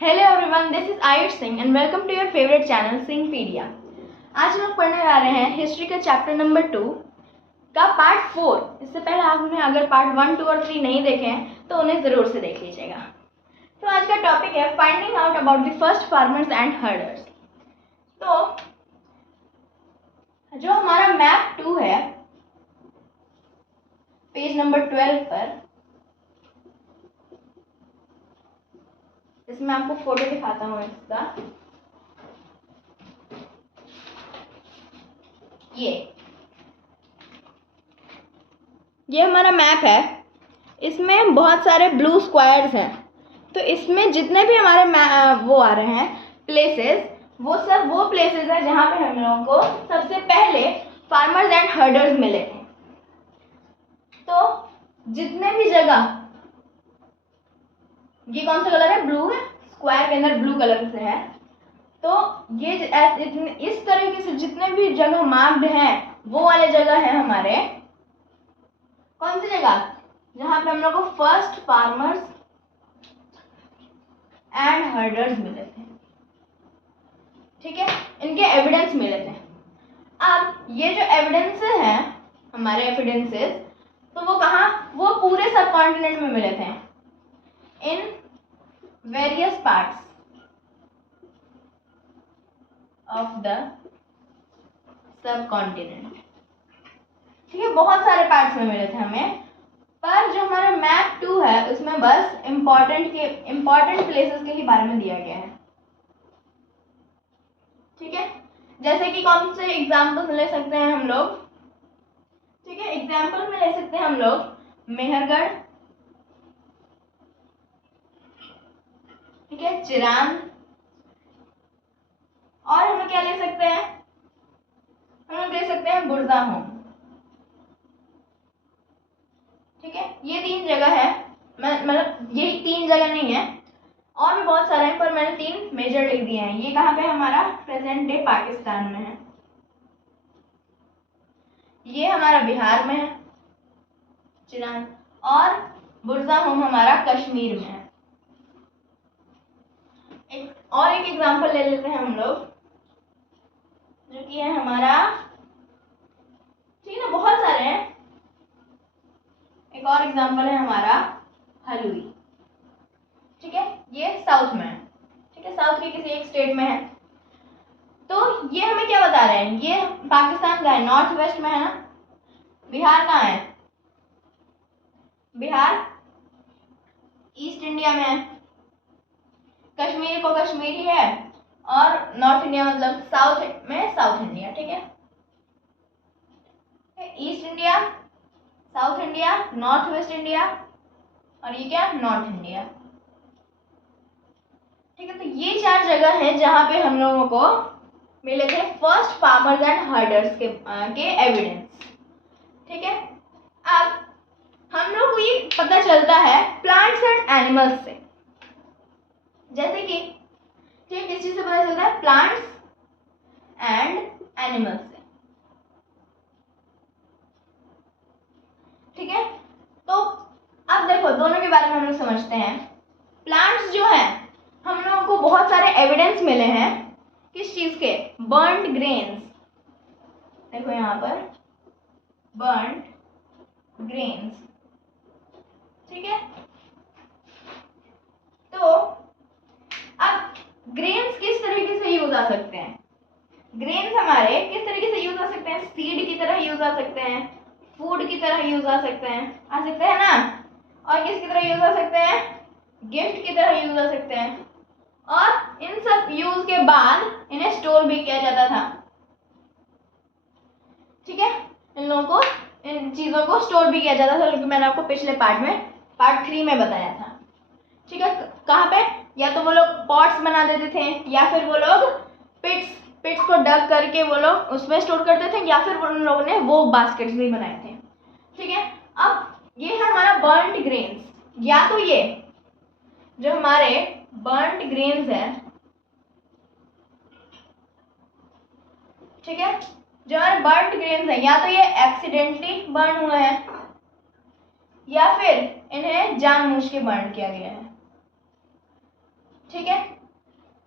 Hello everyone, this is Ayush Singh and welcome to your favourite channel Singhpedia. आज हम लोग पढ़ने जा रहे हैं हिस्ट्री का चैप्टर नंबर 2 का पार्ट 4। इससे पहले आपने अगर पार्ट 1, 2 और 3 नहीं देखे हैं तो उन्हें ज़रूर से देख लीजिएगा। तो आज का टॉपिक है finding out about the first farmers and herders. तो जो हमारा मैप 2 है पेज नंबर 12 पर, इसमें आपको फोटो दिखाता हूँ इसका। ये हमारा मैप है। इसमें बहुत सारे ब्लू स्क्वायर्स हैं। तो इसमें जितने भी हमारे वो आ रहे हैं प्लेसेस, वो सब वो प्लेसेस है जहाँ पे हम लोगों को सबसे पहले फार्मर्स एंड हर्डर्स मिले थे। तो जितने भी जगह, ये कौन सा कलर है? ब्लू है, स्क्वायर के अंदर ब्लू कलर से है। तो ये इस तरीके से जितने भी जगह मार्क्ड हैं वो वाले जगह है हमारे कौन सी जगह जहां पे हम लोग को फर्स्ट फार्मर्स एंड हर्डर्स मिले थे। ठीक है, इनके एविडेंस मिले थे। अब ये जो एविडेंसेस हैं हमारे एविडेंसेस, तो वो कहाँ? वो पूरे सब कॉन्टिनेंट में मिले थे, in various parts of the sub continent. ठीक है, बहुत सारे पार्ट्स में मिले थे हमें। पर जो हमारा मैप 2 है उसमें बस इम्पोर्टेंट प्लेसेस के ही बारे में दिया गया है। ठीक है, जैसे कि कौन से एग्जाम्पल्स ले सकते हैं हम लोग? ठीक है, एग्जाम्पल में ले सकते हैं हम लोग मेहरगढ़, ठीक है, चिरांद, और हम लोग क्या ले सकते हैं? हम लोग ले सकते हैं बुरज़ाहोम। ठीक है, ये 3 जगह है। मतलब यही 3 जगह नहीं है, और भी बहुत सारे हैं, पर मैंने 3 मेजर लिख दिए हैं। ये कहाँ पे? हमारा प्रेजेंट डे पाकिस्तान में है। ये हमारा बिहार में है चिरांद, और बुरज़ाहोम हमारा कश्मीर में है। एक एग्जांपल ले लेते हैं हम लोग, जो कि है हमारा, ठीक है, बहुत सारे हैं। एक और एग्जांपल है हमारा हलुई। ठीक है, ये साउथ में है। ठीक है, साउथ के किसी एक स्टेट में है। तो ये हमें क्या बता रहे हैं? ये पाकिस्तान का है, नॉर्थ वेस्ट में है ना। बिहार कहाँ है? बिहार ईस्ट इंडिया में है। कश्मीर को कश्मीर ही है, और नॉर्थ इंडिया मतलब साउथ में साउथ इंडिया। ठीक है, east India, south India, north west India, और ये क्या? North India. ठीक है, तो ये 4 जगह है जहां पे हम लोगों को मिले थे फर्स्ट फार्मर्स एंड हर्डर्स के एविडेंस। ठीक है, अब हम लोग को ये पता चलता है प्लांट्स एंड एनिमल्स से। जैसे कि ठीक, किस चीज से पता चलता है? प्लांट्स एंड एनिमल्स से। ठीक है, तो अब देखो दोनों के बारे में हम लोग समझते हैं। प्लांट्स जो है, हम लोगों को बहुत सारे एविडेंस मिले हैं किस चीज के? Burned grains. देखो यहाँ पर बर्न्ड ग्रेन्स। ठीक है, तो अब ग्रेन्स किस तरीके से यूज आ सकते हैं? ग्रेन्स हमारे किस तरीके से यूज आ सकते हैं? सीड की तरह यूज आ सकते हैं, फूड की तरह यूज आ सकते हैं ना। और किस की तरह यूज आ सकते हैं? गिफ्ट की तरह यूज आ सकते हैं। और इन सब यूज के बाद इन्हें स्टोर भी किया जाता था। ठीक है, इन लोगों को, इन चीजों को स्टोर भी किया जाता था, जो कि मैंने आपको पिछले पार्ट 3 में बताया था। ठीक है, कहाँ पे? या तो वो लोग पॉट्स बना देते थे, या फिर वो लोग पिट्स को डग करके वो लोग उसमें स्टोर करते थे, या फिर उन लोगों ने वो बास्केट्स भी बनाए थे। ठीक है, अब ये है हमारा बर्न्ड ग्रेन्स। या तो ये जो हमारे बर्न्ड ग्रेन्स है, ठीक है, जो हमारे बर्न्ड ग्रेन्स है, या तो ये एक्सीडेंटली बर्न हुए हैं, या फिर इन्हें जानबूझ के बर्न किया गया है। ठीक है।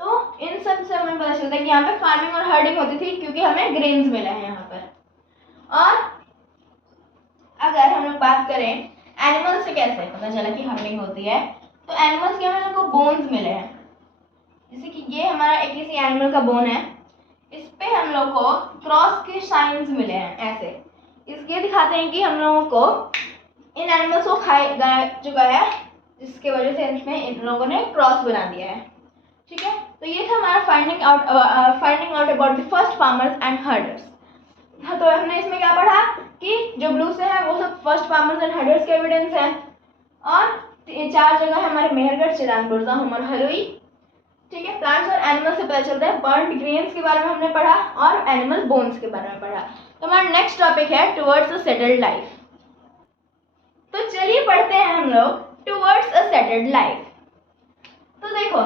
तो इन सब से हमें पता चलता है कि यहाँ पे फार्मिंग और हर्डिंग होती थी क्योंकि हमें ग्रेन्स मिले हैं यहाँ पर। और अगर हम लोग बात करें एनिमल्स से कैसे पता चला कि हर्डिंग होती है, तो एनिमल्स के हमें लोग को बोन्स मिले हैं। जैसे कि ये हमारा एक किसी एनिमल का बोन है, इस पे हम लोग को क्रॉस के साइंस मिले हैं ऐसे। इसके दिखाते हैं कि हम लोगों को इन एनिमल्स को खाया चुका है, जिसके वजह से इसमें इन लोगों ने क्रॉस बना दिया है। ठीक है, तो ये था हमारा finding out about the first farmers and herders. हाँ, तो हमने इसमें क्या पढ़ा कि जो ब्लू से है वो सब फर्स्ट फार्मर्स एंड हर्डर्स के एविडेंस हैं, और 4 जगह है हमारे मेहरगढ़, चिरान, बुरज़ाहोम और हलुई। ठीक है, प्लांट्स और एनिमल्स से पता चलता है। बर्न्ड ग्रेन्स के बारे में हमने पढ़ा और एनिमल बोन्स के बारे में पढ़ा। तो हमारा नेक्स्ट टॉपिक है टुवर्ड्स अ सेटल्ड लाइफ। तो चलिए पढ़ते हैं हम लोग टुवर्ड्स अ सेटल्ड लाइफ। तो देखो,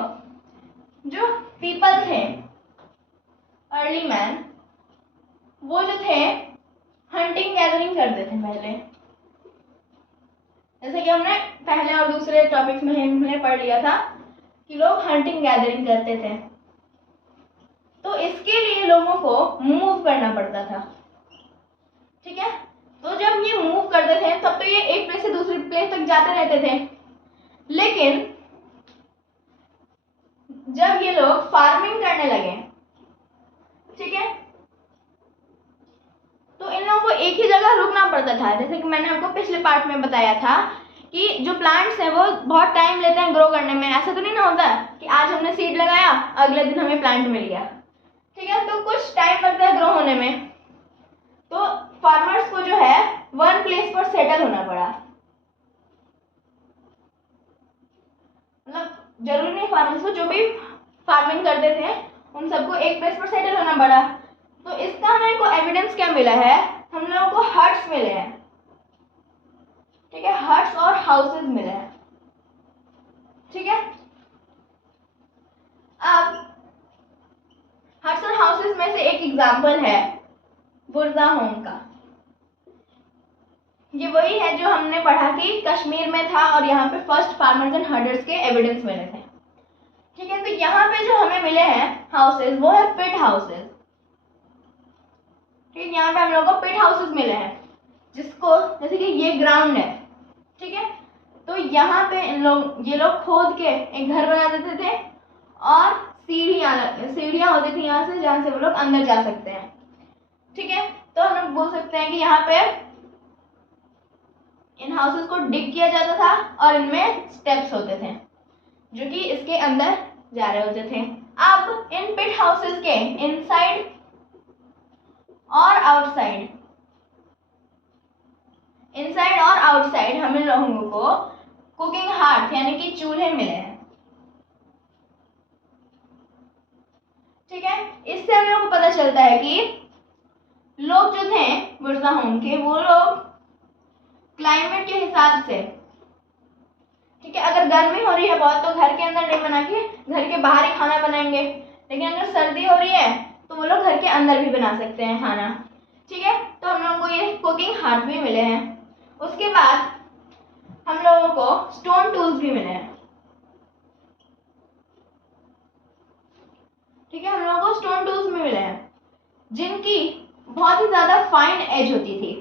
जो पीपल थे, अर्ली मैन, वो जो थे हंटिंग गैदरिंग करते थे पहले। जैसे कि हमने पहले और दूसरे टॉपिक्स में हमने पढ़ लिया था कि लोग हंटिंग गैदरिंग करते थे। तो इसके लिए लोगों को मूव करना पड़ता था। ठीक है, तो जब ये मूव करते थे तब तो ये एक प्लेस से दूसरी प्लेस तक जाते रहते थे। लेकिन जब ये लोग फार्मिंग करने लगे, ठीक है, तो इन लोगों को एक ही जगह रुकना पड़ता था। जैसे कि मैंने आपको पिछले पार्ट में बताया था कि जो प्लांट्स हैं वो बहुत टाइम लेते हैं ग्रो करने में। ऐसा तो नहीं ना होता कि आज हमने सीड लगाया अगले दिन हमें प्लांट मिल गया। ठीक है, तो कुछ टाइम लगता है ग्रो होने में। तो फार्मर्स को जो है वन प्लेस पर सेटल होना पड़ा। मतलब जरूरी नहीं फार्मर्स को, जो भी फार्मिंग करते थे उन सबको एक प्लेस पर सेटल होना पड़ा। तो इसका हमें को एविडेंस क्या मिला है, हम लोगों को हट्स मिले हैं। ठीक है, हट्स और हाउसेस मिले हैं। ठीक है, अब हट्स और हाउसेस में से एक एग्जांपल है बुरज़ाहोम का। ये वही है जो हमने पढ़ा कि कश्मीर में था और यहाँ पे फर्स्ट फार्मर्स एंड हर्डर्स के एविडेंस मिले थे। ठीक है, तो यहाँ पे जो हमें मिले हैं हाउसेस वो है पिट हाउसेस। ठीक है, यहाँ पे हम लोगों को पिट हाउसेस मिले हैं, जिसको जैसे कि ये ग्राउंड है। ठीक है, तो यहाँ पे ये लोग खोद के एक घर बना देते थे और सीढ़ियाँ होती थी यहाँ से, जहाँ से वो लोग अंदर जा सकते हैं। ठीक है, तो हम लोग बोल सकते हैं कि यहाँ पे इन हाउसेस को डिग किया जाता था और इनमें स्टेप्स होते थे जो कि इसके अंदर जा रहे होते थे। अब इन पिट हाउसेस के इनसाइड और आउटसाइड हमें लोगों को कुकिंग हार्थ यानी कि चूल्हे मिले हैं। ठीक है, इससे हम लोगों को पता चलता है कि लोग जो थे बुरज़ाहोम के, वो लोग क्लाइमेट के हिसाब से, ठीक है, अगर गर्मी हो रही है बहुत तो घर के अंदर नहीं बना के घर के बाहर ही खाना बनाएंगे। लेकिन अगर सर्दी हो रही है तो वो लोग घर के अंदर भी बना सकते हैं खाना। ठीक है, तो हम लोगों को ये कुकिंग हार्थ भी मिले हैं। उसके बाद हम लोगों को स्टोन टूल्स भी मिले हैं। ठीक है, हम लोगों को स्टोन टूल्स भी मिले हैं जिनकी बहुत ही ज्यादा फाइन एज होती थी।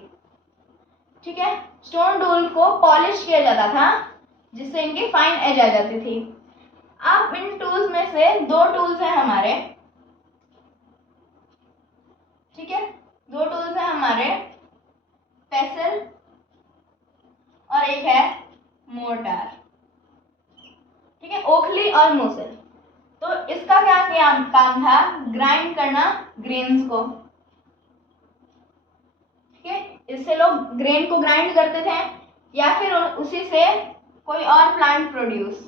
ठीक है, स्टोन टूल को पॉलिश किया जाता था जिससे इनकी फाइन एज आ जाती थी। अब इन टूल्स में से 2 टूल्स हैं हमारे। ठीक है, 2 टूल्स हैं हमारे, पेसल और एक है मोर्टार। ठीक है, ओखली और मूसल। तो इसका क्या काम था, ग्राइंड करना ग्रेन्स को। ठीक है, इससे लोग ग्रेन को ग्राइंड करते थे या फिर उसी से कोई और प्लांट प्रोड्यूस,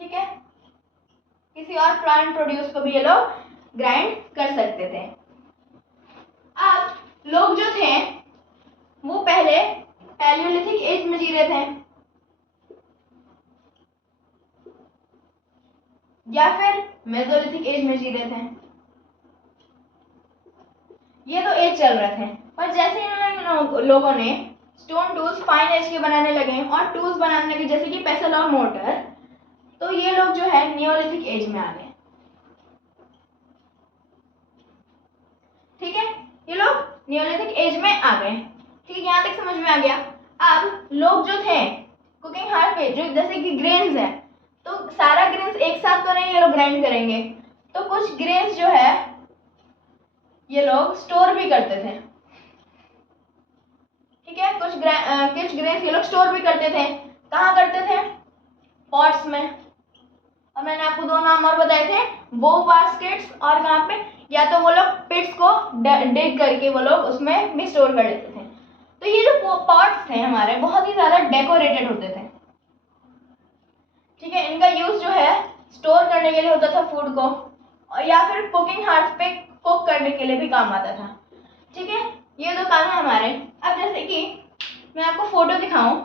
ठीक है, किसी और प्लांट प्रोड्यूस को भी ये लोग ग्राइंड कर सकते थे। अब लोग जो थे वो पहले पैलियोलिथिक एज में जी रहे थे या फिर मेसोलिथिक एज में जी रहे थे। ये तो एज चल रहे थे, पर जैसे इन लोगों ने स्टोन टूल्स फाइन एज के बनाने लगे और टूल्स बनाने लगे जैसे कि पेसल और मोर्टर, तो ये लोग जो है नियोलिथिक एज में आ गए। ठीक है, ये लोग नियोलिथिक एज में आ गए। ठीक है, यहाँ तक समझ में आ गया। अब लोग जो थे कुकिंग हार्ट पे, जो जैसे कि ग्रेन्स है, तो सारा ग्रेन्स एक साथ तो नहीं ये लोग ग्राइंड करेंगे, तो कुछ ग्रेन्स जो है ये लोग स्टोर भी करते थे। ठीक है, कुछ ग्रेन्स ये लोग स्टोर भी करते थे। कहाँ करते थे? पॉट्स में। और मैंने आपको दो नाम और बताए थे, वो बास्केट्स, और कहाँ पे, या तो वो लोग पिट्स को डिग करके वो लोग उसमें भी स्टोर कर लेते थे। तो ये जो पॉट्स थे हमारे बहुत ही ज़्यादा डेकोरेटेड होते थे। ठीक है, इनका यूज जो है स्टोर करने के लिए होता था फूड को, और या फिर कुकिंग हार्ट पे कुक करने के लिए भी काम आता था। ठीक है, ये दो काम है हमारे। अब जैसे कि मैं आपको फोटो दिखाऊं,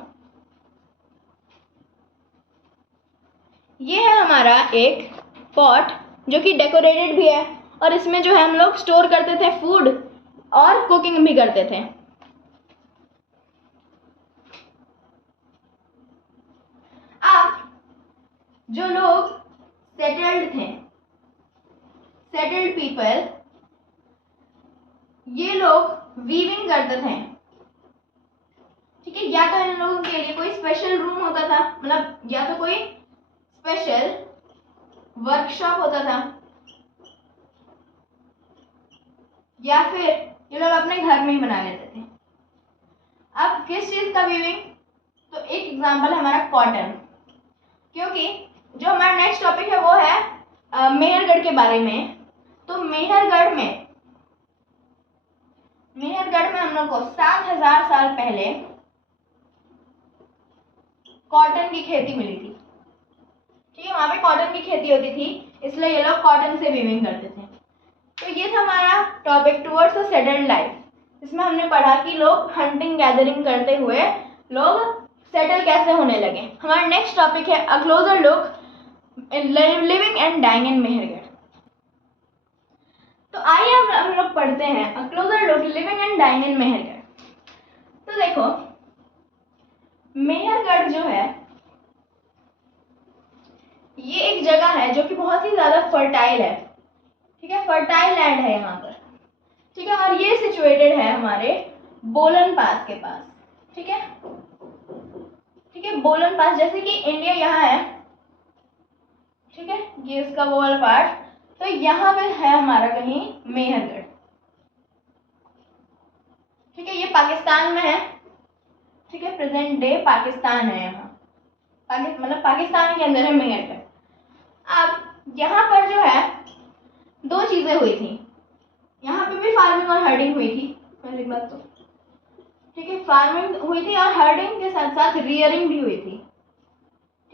ये है हमारा एक पॉट जो कि डेकोरेटेड भी है, और इसमें जो है हम लोग स्टोर करते थे फूड और कुकिंग भी करते थे। अब जो लोग सेटल्ड थे, सेटल्ड पीपल, ये लोग वीविंग करते थे। ठीक है, या तो इन लोगों के लिए कोई स्पेशल रूम होता था, मतलब या तो कोई स्पेशल वर्कशॉप होता था, या फिर ये लोग अपने घर में ही बना लेते थे। अब किस चीज का वीविंग? तो एक एग्जांपल है हमारा कॉटन, क्योंकि जो हमारा नेक्स्ट टॉपिक है वो है मेहरगढ़ के बारे में। तो मेहरगढ़ में हम लोग को 7000 साल पहले कॉटन की खेती मिली थी। ठीक है, वहां पे कॉटन की खेती होती थी, इसलिए ये लोग कॉटन से वीविंग करते थे। तो ये था हमारा topic towards a settled life. इसमें हमने पढ़ा कि लोग हंटिंग गैदरिंग करते हुए लोग सेटल कैसे होने लगे। हमारा नेक्स्ट टॉपिक है a closer look living and dying in Mehrgarh. तो आइए हम लोग पढ़ते हैं a closer look living and dying in Mehrgarh. तो देखो, मेहरगढ़ जो है ये एक जगह है जो कि बहुत ही ज्यादा फर्टाइल है। ठीक है, फर्टाइल लैंड है यहाँ पर। ठीक है, और ये सिचुएटेड है हमारे बोलन पास के पास। ठीक है, बोलन पास, जैसे कि इंडिया यहाँ है। ठीक है, ये इसका वो वाला पार्ट, तो यहाँ पे है हमारा कहीं मेहरगढ़। ठीक है, ये पाकिस्तान में है। ठीक है, प्रेजेंट डे पाकिस्तान है यहाँ, मतलब पाकिस्तान के अंदर है मेहरगढ़। अब यहाँ पर जो है दो चीजें हुई थी, यहाँ पे भी फार्मिंग और हर्डिंग हुई थी पहली बात तो। ठीक है, फार्मिंग हुई थी और हर्डिंग के साथ साथ रियरिंग भी हुई थी।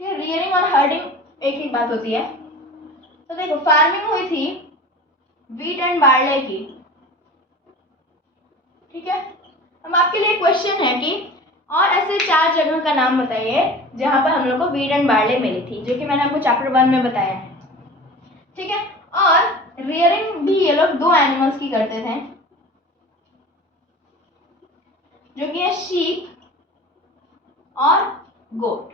ठीक है, रियरिंग और हर्डिंग एक ही बात होती है। तो देखो, फार्मिंग हुई थी वीट एंड बार्ले की। ठीक है, अब आपके लिए क्वेश्चन है कि और ऐसे 4 जगह का नाम बताइए जहां पर हम लोग को वीट एंड बार्ले मिली थी, जो कि मैंने आपको चैप्टर 1 में बताया है। ठीक है, और रियरिंग भी ये लोग 2 एनिमल्स की करते थे, जो कि है शीप और गोट।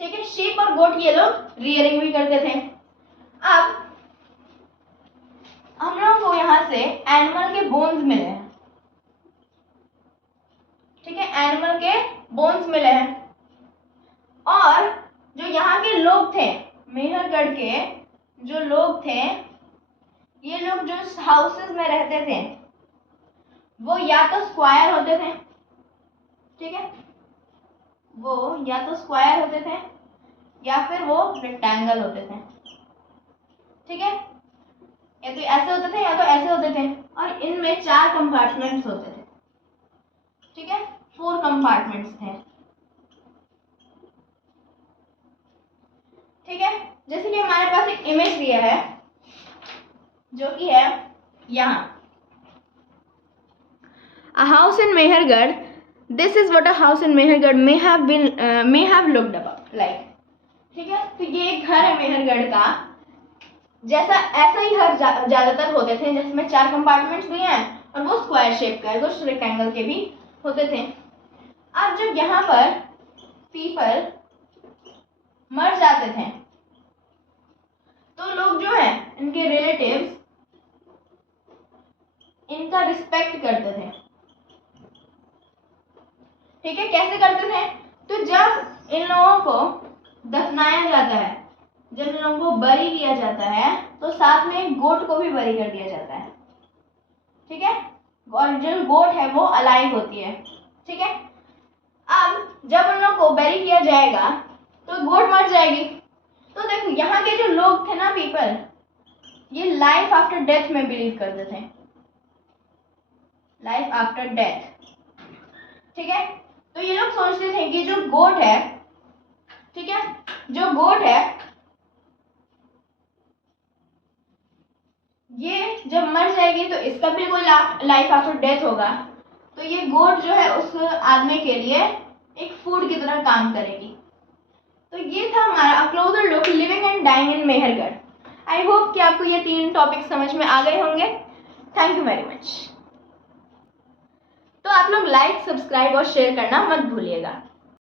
ठीक है, शीप और गोट ये लोग रियरिंग भी करते थे। अब हम लोगों को यहाँ से एनिमल के बोन्स मिले हैं। ठीक है, एनिमल के बोन्स मिले हैं, और जो यहाँ के लोग थे, मेहरगढ़ के जो लोग थे, ये लोग जो हाउसेस में रहते थे वो या तो स्क्वायर होते थे। ठीक है, वो या तो स्क्वायर होते थे या फिर वो रेक्टेंगल होते थे। ठीक है, या तो ऐसे होते थे या तो ऐसे होते थे, और इनमें 4 कंपार्टमेंट्स होते थे। ठीक है, 4 कंपार्टमेंट्स थे। ठीक है, जैसे कि हमारे पास एक इमेज दिया है जो कि है यहाँ, A house in Mehergarh. This is what a house in Mehergarh may have looked about like. ठीक है, तो ये एक घर है मेहरगढ़ का, जैसा ऐसा ही घर ज्यादातर होते थे, जिसमें 4 कंपार्टमेंट्स भी हैं और वो स्क्वायर शेप का है, कुछ रेक्टेंगल के भी होते थे। अब जब यहाँ पर पीपल मर जाते थे तो लोग जो है इनके रिलेटिव्स इनका रिस्पेक्ट करते थे। ठीक है, कैसे करते थे? तो जब इन लोगों को दफनाया जाता है, जब इन लोगों को बरी किया जाता है तो साथ में गोट को भी बरी कर दिया जाता है। ठीक है, और जो गोट है वो अलाइव होती है। ठीक है, अब जब उन लोगों को बरी किया जाएगा तो गोट मर जाएगी। तो देखो यहाँ के जो लोग थे ना, पीपल, ये लाइफ आफ्टर डेथ में बिलीव करते थे, लाइफ आफ्टर डेथ। ठीक है, तो ये लोग सोचते थे कि जो गोट है, ठीक है, जो गोट है ये जब मर जाएगी तो इसका भी कोई लाइफ आफ्टर डेथ होगा, तो ये गोट जो है उस आदमी के लिए एक फूड की तरह काम करेगी। तो ये था हमारा a closer look living and dying in Mehrgarh. I hope कि आपको ये 3 टॉपिक समझ में आ गए होंगे। Thank you very much. तो आप लोग लाइक, सब्सक्राइब और शेयर करना मत भूलिएगा।